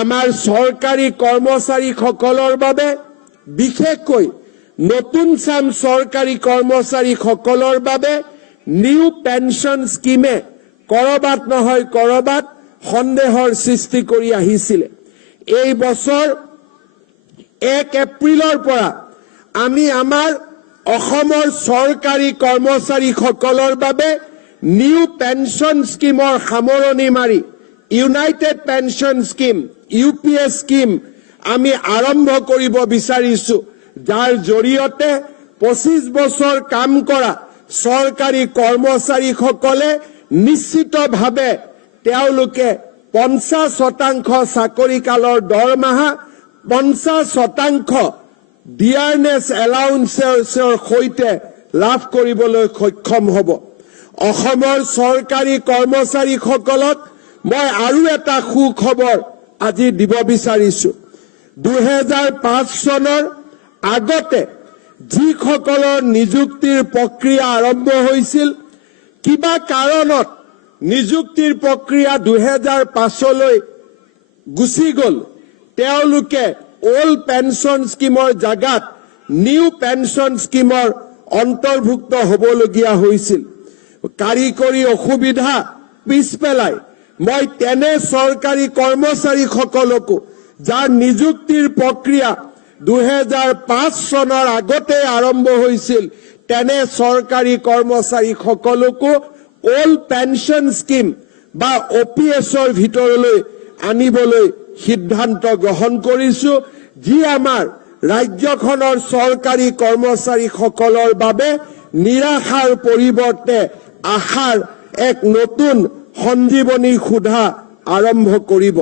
আমাৰ চৰকাৰী কৰ্মচাৰীসকলৰ বাবে বিশেষকৈ নতুন চাম চৰকাৰী কৰ্মচাৰীসকলৰ বাবে নিউ পেনশ্যন স্কিমে কৰবাত নহয় কৰবাত সন্দেহৰ সৃষ্টি কৰি আহিছিল। এই বছৰ 1 এপ্ৰিলৰ পৰা আমি আমাৰ অসমৰ চৰকাৰী কৰ্মচাৰীসকলৰ বাবে নিউ পেনশ্যন স্কিমৰ সামৰণি মাৰি United pension scheme UPS scheme আমি আৰম্ভ কৰিব বিচাৰিছো, যাৰ জৰিয়তে 25 বছৰ কাম কৰা চৰকাৰী কৰ্মচাৰীসকলে নিশ্চিতভাৱে তেওঁলোকে 50% চাকৰি কালৰ দৰমহা 50% ডিয়াৰনেছ এলাউন্সৰ সৈতে লাভ কৰিবলৈ সক্ষম হ'ব। অসমৰ চৰকাৰী কৰ্মচাৰীসকলক মই আৰু এটা সুখবৰ আজি দিব বিচাৰিছো। 2005 চনৰ আগতে যিসকলৰ নিযুক্তিৰ প্ৰক্ৰিয়া আৰম্ভ হৈছিল, কিবা কাৰণত নিযুক্তিৰ প্ৰক্ৰিয়া 2005লৈ গুচি গ'ল, তেওঁলোকে ওল্ড পেনশ্যন স্কিমৰ জাগাত নিউ পেনশ্যন স্কিমৰ অন্তৰ্ভুক্ত হ'বলগীয়া হৈছিল। কাৰিকৰী অসুবিধা পিছ পেলাই মই তেনে চৰকাৰী কৰ্মচাৰীসকলকো যাৰ নিযুক্তিৰ প্ৰক্ৰিয়া 2005 চনৰ আগতে আৰম্ভ হৈছিল, তেনে চৰকাৰী কৰ্মচাৰীসকলকো ওল্ড পেনশ্যন স্কিম বা OPSৰ ভিতৰলৈ আনিবলৈ সিদ্ধান্ত গ্ৰহণ কৰিছো, যি আমাৰ ৰাজ্যখনৰ চৰকাৰী কৰ্মচাৰীসকলৰ বাবে নিৰাশাৰ পৰিৱৰ্তে আশাৰ এক নতুন সঞ্জীৱনী সুধা আৰম্ভ কৰিব।